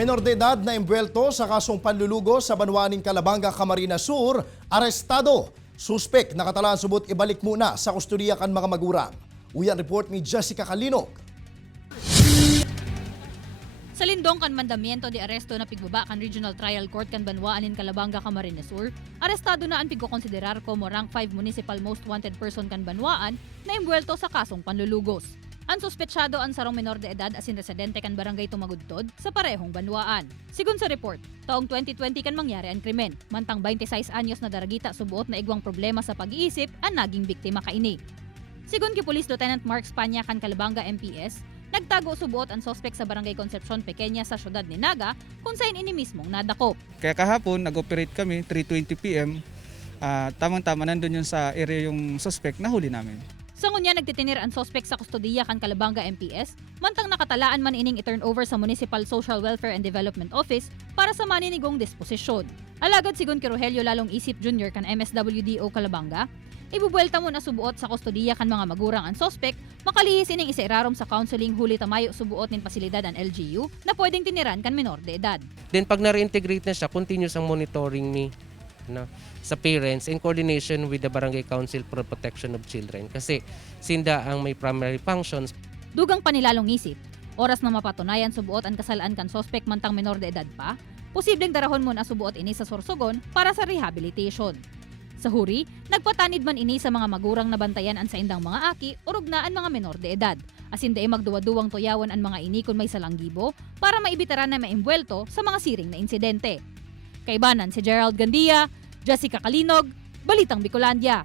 Menor de edad na embwelto sa kasong panlulugo sa Banwaning Calabanga, Camarines Sur, arestado. Suspek nakatalaan subot ibalik muna sa kustodiya kan mga magulang. Uyan report ni Jessica Calinog. Sa lindong kan mandamiento de aresto na pigbaba kan Regional Trial Court kan Banwaan in Calabanga, Camarines Sur, arestado na ang pigkokonsiderar como rank 5 municipal most wanted person kan Banwaan na embwelto sa kasong panlulugos. Ang suspetsyado ang sarong menor de edad asin residente kan barangay Tumagudtod sa parehong Banwaan. Sigun sa report, taong 2020 kan mangyari ang krimen, mantang 26 anyos na daragita subuot na igwang problema sa pag-iisip ang naging biktima kaini. Sigun ki Police Lieutenant Mark Spanya kan Calabanga MPS, nagtago subuot ang suspect sa barangay Concepcion Pequeña sa syudad ni Naga kung saan ini mismong nadakop. Kaya kahapon nag-operate kami 3:20 PM. Tamang-tama nandun yung sa area yung suspect, nahuli namin. Sa ngunya nagtitinir ang suspect sa kustodiya kan Calabanga MPS, mantang nakatalaan man ining i-turn over sa Municipal Social Welfare and Development Office para sa maninigong disposisyon. Alagad sigun ki Rogelio Lalong Isip Jr. kan MSWDO Calabanga, ibubuelta mo na subuot sa kustodiya kan mga magurang ang suspect, makalihis ining isairarom sa counseling huli tamayo subuot nin pasilidad ang LGU na pwedeng tiniran kan menor de edad. Then pag na-reintegrate na siya, continuous ang monitoring ni sa parents in coordination with the Barangay Council for Protection of Children. Kasi sinda ang may primary functions. Dugang panilalong isip, oras na mapatunayan subuot ang kasalaan kan suspect mantang menor de edad pa, posibleng darahon mo na subuot ini sa Sorsogon para sa rehabilitation. Sa huri, nagpatanid man ini sa mga magurang na bantayan ang saindang mga aki o rugnaan mga menor de edad. Asin dae magduwa-duwang tuyawan ang mga ini kung may salanggibo para maibitaran na maimbwelto sa mga siring na insidente. Kaibanan si Gerald Gandia, Jessica Calinog, Balitang Bicolandia.